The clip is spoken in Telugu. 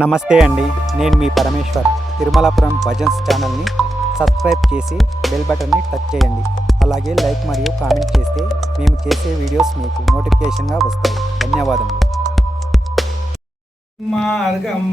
నమస్తే అండి. నేను మీ పరమేశ్వర్. తిరుమలాపురం భజన్స్ ఛానల్ని సబ్స్క్రైబ్ చేసి బెల్ బటన్ని టచ్ చేయండి. అలాగే లైక్ మరియు కామెంట్ చేస్తే మేము చేసే వీడియోస్ మీకు నోటిఫికేషన్గా వస్తాయి. ధన్యవాదములు. మార్గం